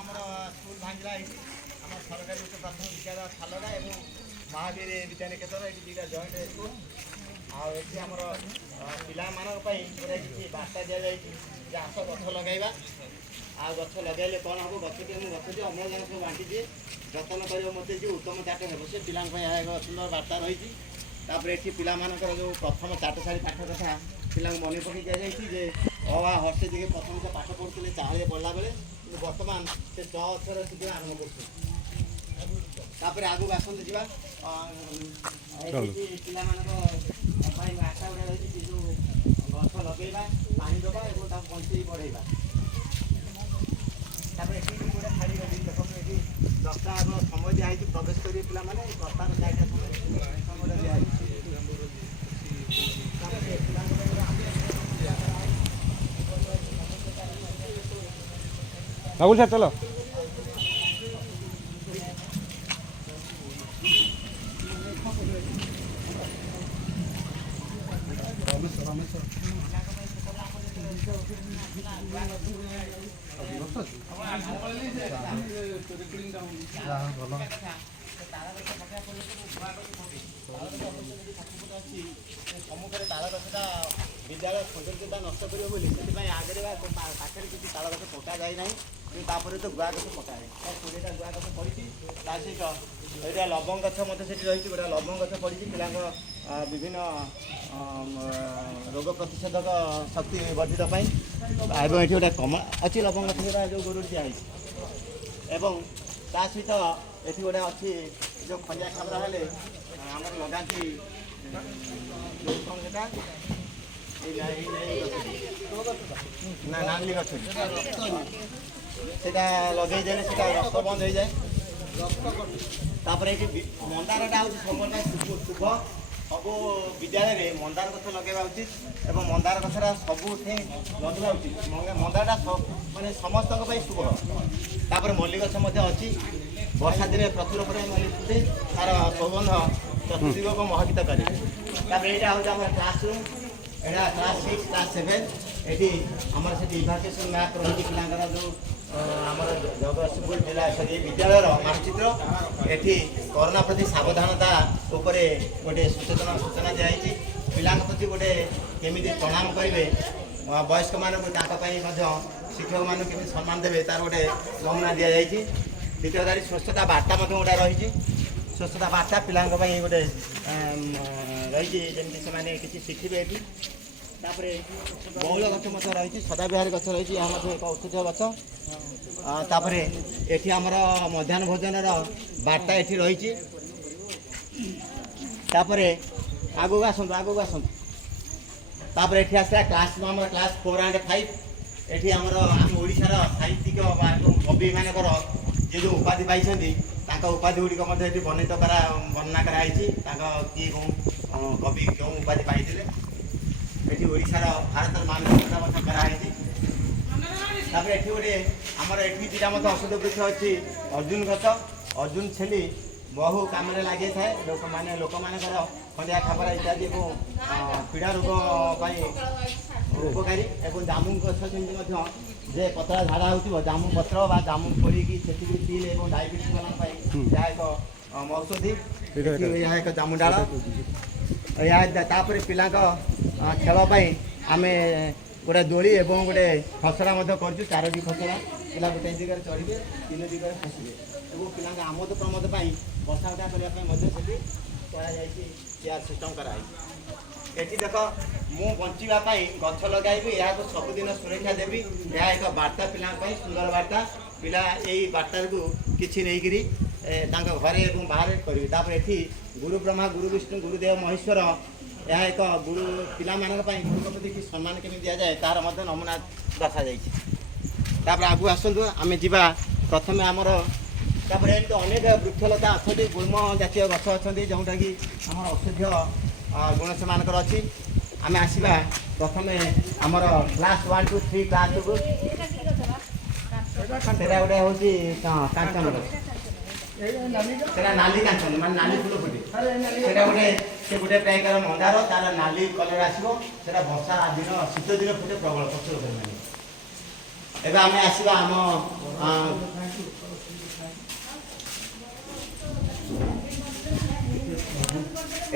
ଆମର ସ୍କୁଲ ଭାଙ୍ଗିଲା ହେଇଛି ଆମ ସରକାରୀ ଉଚ୍ଚ ପ୍ରାଥମିକ ବିଦ୍ୟାଳୟ ସାଲଡ଼ା ଏବଂ ମହାବୀର ବିଦ୍ୟାନିକେତନ ଏଠି ଦୁଇଟା ଜଏଣ୍ଟ ସ୍କୁଲ। ଆଉ ଏଠି ଆମର ପିଲାମାନଙ୍କ ପାଇଁ ଗୋଟେ କିଛି ବାର୍ତ୍ତା ଦିଆଯାଇଛି ଯେ ଆସ ଗଛ ଲଗାଇବା। ଆଉ ଗଛ ଲଗାଇଲେ କ'ଣ ହେବ, ଗଛଟି ଆମେ ଗଛଟି ଅମ୍ଳଜାନ ସବୁ ବାଣ୍ଟିଦିଏ, ଯତ୍ନ କରିବ ମୋତେ ଯେ ଉତ୍ତମ ଚାଟ ହେବ, ସେ ପିଲାଙ୍କ ପାଇଁ ଏହା ଏକ ସୁନ୍ଦର ବାର୍ତ୍ତା ରହିଛି। ତାପରେ ଏଠି ପିଲାମାନଙ୍କର ଯେଉଁ ପ୍ରଥମ ଚାଟଶାଳୀ ପାଠ କଥା ପିଲାଙ୍କୁ ମନେ ପକାଇ ଦିଆଯାଇଛି ଯେ ଅ ଆ ହର୍ଷେ ଦିକେ ପ୍ରଥମ ସେ ପାଠ ପଢ଼ୁଥିଲେ ଚାହାଳିରେ ପଢ଼ିଲା ବେଳେ, କିନ୍ତୁ ବର୍ତ୍ତମାନ ସେ ଚ ଅକ୍ଷର ଶିଖିବା ଆରମ୍ଭ କରୁଛନ୍ତି। ତାପରେ ଆଗକୁ ଆସନ୍ତୁ ଯିବା ପିଲାମାନଙ୍କ ପାଇଁ ଆଶା ଗୁଡ଼ା ରହିଛି ସେ ଯେଉଁ ଗଛ ଲଗାଇବା, ପାଣି ଦେବା ଏବଂ ତାକୁ ବଞ୍ଚେଇ ବଢ଼େଇବା। ତାପରେ ଏଠି ଗୋଟେ ଛାଡ଼ି ଗଲି ଦେଖନ୍ତୁ ଏଠି 10ଟା ସମୟ ଦିଆହେଇଛି ପ୍ରବେଶ କରିବେ ପିଲାମାନେ, 10ଟାରୁ 4ଟା ସମୟ ଦିଆହେଇଛି। ତାପରେ राहुल सर चलो ସମ୍ମୁଖରେ ତାଳ ଗଛଟା ବିଦ୍ୟାଳୟ ସୌନ୍ଦର୍ଯ୍ୟତା ନଷ୍ଟ କରିବ ବୋଲି ସେଥିପାଇଁ ଆଗରେ ପାଖରେ କିଛି ତାଳ ଗଛ ପକାଯାଇ ନାହିଁ, କିନ୍ତୁ ତାପରେ ତ ଗୁଆ ଗଛ ପକାଯାଏ। 20ଟା ଗୁଆ ଗଛ ପଡ଼ିଛି, ତା ସହିତ ଏଇଟା ଲବଙ୍ଗ ଗଛ ମଧ୍ୟ ସେଠି ରହିଛି, ଗୋଟେ ଲବଙ୍ଗ ଗଛ ପଡ଼ିଛି ପିଲାଙ୍କ ବିଭିନ୍ନ ରୋଗ ପ୍ରତିଷେଧକ ଶକ୍ତି ବର୍ଦ୍ଧିତ ପାଇଁ। ଏବଂ ଏଠି ଗୋଟେ କମଳା ଅଛି, ଲବଙ୍ଗ ଗଛ ଗୁଡ଼ା ଯେଉଁ ଗୋରୁ ଦିଆହେଇଛି। ଏବଂ ତା ସହିତ ଏଠି ଗୋଟେ ଅଛି ଯେଉଁ ଖଞ୍ଜା ଖାବରା ହେଲେ ଆମର ଲଗାନ୍ତି ସେଟା ନା ନାଲି ଗଛ ସେଟା ଲଗେଇଦେଲେ ସେଟା ରକ୍ତ ବନ୍ଦ ହେଇଯାଏ। ତାପରେ ଏଠି ମନ୍ଦାରଟା ହେଉଛି ସବୁବେଳେ ଶୁଭ, ସବୁ ବିଦ୍ୟାଳୟରେ ମନ୍ଦାର ଗଛ ଲଗାଇବା ଉଚିତ ଏବଂ ମନ୍ଦାର ଗଛଟା ସବୁଠି ଲଗାଇବା ଉଚିତ। ମନ୍ଦାରଟା ମାନେ ସମସ୍ତଙ୍କ ପାଇଁ ଶୁଭ। ତାପରେ ମଲ୍ଲି ଗଛ ମଧ୍ୟ ଅଛି, ବର୍ଷା ଦିନେ ପ୍ରଚୁର ପରିମାଣରେ ମଲ୍ଲି ଫୁଟେ, ତାର ସୁଗନ୍ଧ ଚତୁର୍ଦିଗକୁ ମୋହିତ କରେ। ତାପରେ ଏଇଟା ହେଉଛି ଆମର କ୍ଲାସ ରୁମ୍, ଏଇଟା କ୍ଲାସ୍ 6 କ୍ଲାସ୍ 7। ଏଠି ଆମର ସେଠି ଇଭାକୁଏସନ୍ ମ୍ୟାପ୍ ରହିଛି ପିଲାଙ୍କର ଯେଉଁ ଆମର ଜଗତସିଂହପୁର ଜିଲ୍ଲା ବିଦ୍ୟାଳୟର ମାନଚିତ୍ର। ଏଠି କରୋନା ପ୍ରତି ସାବଧାନତା ଉପରେ ଗୋଟେ ସୂଚନା ଦିଆଯାଇଛି। ପିଲାଙ୍କ ପ୍ରତି ଗୋଟେ କେମିତି ପ୍ରଣାମ କରିବେ, ବୟସ୍କମାନଙ୍କୁ ତାଙ୍କ ପାଇଁ ମଧ୍ୟ ଶିକ୍ଷକମାନଙ୍କୁ କେମିତି ସମ୍ମାନ ଦେବେ ତାର ଗୋଟେ ନମୁନା ଦିଆଯାଇଛି। ଦ୍ୱିତୀୟଧାରୀ ସ୍ୱଚ୍ଛତା ବାର୍ତ୍ତା ମଧ୍ୟ ଗୋଟେ ରହିଛି, ସ୍ୱଚ୍ଛତା ବାର୍ତ୍ତା ପିଲାଙ୍କ ପାଇଁ ଗୋଟେ ରହିଛି ଯେମିତି ସେମାନେ କିଛି ଶିଖିବେ ଏଠି। ତାପରେ ବଉଳ ଗଛ ମଧ୍ୟ ରହିଛି, ସଦାବିହାରୀ ଗଛ ରହିଛି, ଏହା ମଧ୍ୟ ଏକ ଔଷଧୀୟ ଗଛ। ତାପରେ ଏଠି ଆମର ମଧ୍ୟାହ୍ନ ଭୋଜନର ବାର୍ତ୍ତା ଏଠି ରହିଛି। ତାପରେ ଆଗକୁ ଆସନ୍ତୁ। ତାପରେ ଏଠି ଆସିଲା ଆମର କ୍ଲାସ୍ 4 and 5। ଏଠି ଆମର ଆମ ଓଡ଼ିଶାର ସାହିତ୍ୟିକ ବା କବିମାନଙ୍କର ଯେ ଯେଉଁ ଉପାଧି ପାଇଛନ୍ତି ତାଙ୍କ ଉପାଧି ଗୁଡ଼ିକ ମଧ୍ୟ ଏଠି ବର୍ଣ୍ଣନା କରାଯାଇଛି, ତାଙ୍କ କିଏ କେଉଁ କବି କେଉଁ ଉପାଧି ପାଇଥିଲେ। ଏଠି ଓଡ଼ିଶାର ଭାରତର ମାନଚିତ୍ର ମଧ୍ୟ କରାହେଇଛି। ତାପରେ ଏଠି ଗୋଟେ ଆମର ଏଠି ଦୁଇଟା ମଧ୍ୟ ଔଷଧ ବୃକ୍ଷ ଅଛି, ଅର୍ଜୁନ ଗଛ, ଅର୍ଜୁନ ଛେଲି ବହୁ କାମରେ ଲାଗିଥାଏ। ଲୋକମାନଙ୍କର ଖଣ୍ଡିଆ ଖାବରା ଇତ୍ୟାଦି ଏବଂ ପୀଡ଼ା ରୋଗ ପାଇଁ ଉପକାରୀ। ଏବଂ ଜାମୁ ଗଛ ଯେମିତି ମଧ୍ୟ ଯେ ପତଳା ଝାଡ଼ା ହେଉଥିବ, ଜାମୁ ପତ୍ର ବା ଜାମୁ ଖୋଳିକି ସେତିକି ପିଇଲେ ଏବଂ ଡାଇବେଟିସ୍ ମାନଙ୍କ ପାଇଁ ଏହା ଏକ ଔଷଧି। ଏହା ଏକ ଜାମୁ ଡାଳ। ତାପରେ ପିଲାଙ୍କ ଖେଳ ପାଇଁ ଆମେ ଗୋଟେ ଦୋଳି ଏବଂ ଗୋଟେ ଖସଡ଼ା ମଧ୍ୟ କରିଛୁ, 4ଟି ଖସଡ଼ା। ପିଲା ଗୋଟେ ଦିଗରେ ଚଢ଼ିବେ, 3 ଦିଗରେ ଖସିବେ ଏବଂ ପିଲାଙ୍କ ଆମୋଦ ପ୍ରମୋଦ ପାଇଁ ବସା ଉଠା କରିବା ପାଇଁ ମଧ୍ୟ ସେଠି କରାଯାଇଛି, ଚେୟାର ସିଷ୍ଟମ କରାଯାଇଛି। ଏଠି ଦେଖ, ମୁଁ ବଞ୍ଚିବା ପାଇଁ ଗଛ ଲଗାଇବି, ଏହାକୁ ସବୁଦିନ ସୁରକ୍ଷା ଦେବି, ଏହା ଏକ ବାର୍ତ୍ତା ପିଲାଙ୍କ ପାଇଁ, ସୁନ୍ଦର ବାର୍ତ୍ତା। ପିଲା ଏଇ ବାର୍ତ୍ତାକୁ କିଛି ନେଇକରି ତାଙ୍କ ଘରେ ଏବଂ ବାହାରେ କରିବେ। ତାପରେ ଏଠି ଗୁରୁ ବ୍ରହ୍ମା, ଗୁରୁ ବିଷ୍ଣୁ, ଗୁରୁଦେବ ମହେଶ୍ୱର, ଏହା ଏକ ପିଲାମାନଙ୍କ ପାଇଁ ଗୁରୁଙ୍କ ପ୍ରତି କି ସମ୍ମାନ କେମିତି ଦିଆଯାଏ ତାହାର ମଧ୍ୟ ନମୁନା ଦର୍ଶାଯାଇଛି। ତାପରେ ଆଗକୁ ଆସନ୍ତୁ, ଆମେ ଯିବା ପ୍ରଥମେ ଆମର। ତାପରେ ଏମିତି ଅନେକ ବୃକ୍ଷଲତା ଅଛନ୍ତି, ଗୁଳ୍ମ ଜାତୀୟ ଗଛ ଅଛନ୍ତି ଯେଉଁଟାକି ଆମର ଔଷଧୀୟ ଗୁଣ ସେମାନଙ୍କର ଅଛି। ଆମେ ଆସିବା ପ୍ରଥମେ ଆମର କ୍ଲାସ୍ 1 to 3 କ୍ଲାସ୍କୁ। ସେଇଟା ଗୋଟେ ହେଉଛି କାଞ୍ଚନ ଗଛ, ସେଇଟା ନାଲି କାଞ୍ଚନ ମାନେ ନାଲି ଫୁଲ ଫୁଟେ। ସେଇଟା ଗୋଟେ ପ୍ରାୟକାର ମନ୍ଦାର, ତାର ନାଲି କଲର୍ ଆସିବ। ସେଇଟା ବର୍ଷା ଦିନ ଶୀତ ଦିନ ଫୁଟେ ପ୍ରବଳ ପ୍ରଚୁର ପରିମାଣରେ। ଏବେ ଆମେ ଆସିବା ଆମ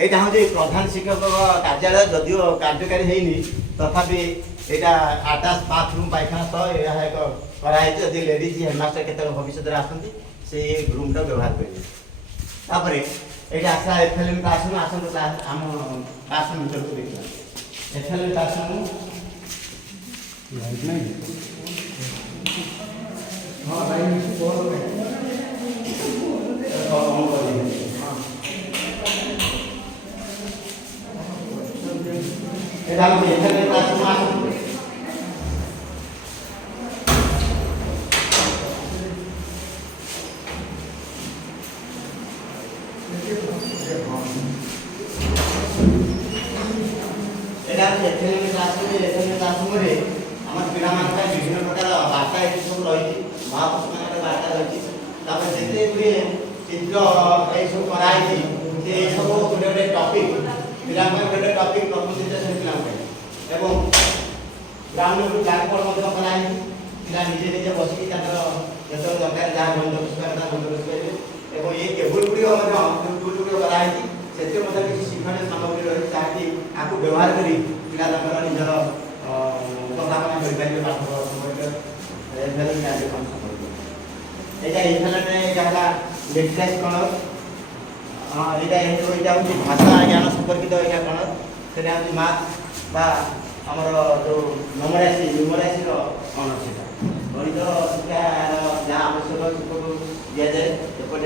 এইটা হচ্ছে প্রধান শিক্ষক কার্যালয় যদিও কার্যকারী হয়নি তথাপি এটা আটাচ বাথরুম পায়খানা সহ ଏହା ଏକ କରାହେଇଛି ଯଦି ଲେଡିଜ୍ ହେଡମାଷ୍ଟର କେତେବେଳେ ଭବିଷ୍ୟତରେ ଆସନ୍ତି ସେ ରୁମ୍ଟା ବ୍ୟବହାର କରିବେ। ତାପରେ ଏଇଟା ଆସିଲା ଏଫଏଲଏମ୍ କ୍ଲାସରୁମ୍ ଆସନ୍ତୁ କ୍ଲାସ୍ ଆମ କ୍ଲାସରୁମ୍ ଭିତରକୁ ଦେଖିବା। ଏଫଏଲଏମ୍ କ୍ଲାସରୁମ୍ ଲାଇଟ୍ ନାହିଁ ହଁ ଲାଇନ୍ ବହୁତ এটা হচ্ছে এফএলএম ক্লাসরুম আসুন। এটা হচ্ছে এফএলএম ক্লাসরুমে আমার ପିଲାମାନଙ୍କ ପାଇଁ ବିଭିନ୍ନ ପ୍ରକାର ବାର୍ତ୍ତା ଏଠି ସବୁ ରହିଛି ମହାପୁରୁଷମାନଙ୍କର ବାର୍ତ୍ତା ରହିଛି। ତାପରେ ଯେତେ ଗୁଡ଼ିଏ ଚିତ୍ର ଏସବୁ କରାହେଇଛି ସେ ସବୁ ଗୋଟେ ଗୋଟେ ଟପିକ୍ ପିଲାଙ୍କ ପାଇଁ ଗୋଟେ ଟପିକ୍ ପ୍ରସ୍ତୁତ ପିଲାଙ୍କ ପାଇଁ ଏବଂ ଗ୍ରାଉଣ୍ଡ ବ୍ଲାକବୋର୍ଡ ମଧ୍ୟ କରାହେଇଛି। ପିଲା ନିଜେ ନିଜେ ବସିକି ତାଙ୍କର ଯେତେବେଳେ ଦରକାର ଯାହା ବନ୍ଦ ବସିବା କଥା ବନ୍ଦ ବସିପାରିବେ ଏବଂ ଏଇ ଟେବୁଲ ଗୁଡ଼ିକ ମଧ୍ୟ ଯେଉଁ ଟୁଲ୍ ଗୁଡ଼ିକ କରାହେଇଛି ସେଥିରେ ମଧ୍ୟ କିଛି ଶିକ୍ଷଣୀୟ ସାମଗ୍ରୀ ରହିଛି ଯାହାକି ଆକୁ ବ୍ୟବହାର କରି ପିଲା ତାଙ୍କର ନିଜର ଉପସ୍ଥାପନା କରିପାରିବେ ପାଠ ସମୟରେ ଏଫଏଲଏମ୍ କାର୍ଯ୍ୟକ୍ରମ ସମୟରେ। ଏଇଟା ଏଫଏଲଏମ୍ରେ ଏଇଟା ହେଲା ଲେଟେଷ୍ଟ କ'ଣ ଏଇଟା ହେଉଛି ଭାଷା ଜ୍ଞାନ ସମ୍ପର୍କିତ ଏଇଟା କ'ଣ ସେଟା ହେଉଛି ମାର୍କ ବା ଆମର ଯେଉଁ ନ୍ୟୁମେରାସିର କ'ଣ ସେଇଟା ଗଣିତ ଶିକ୍ଷାର ଯାହା ଆବଶ୍ୟକ ଶିକ୍ଷକ ଦିଆଯାଏ ଏପଟେ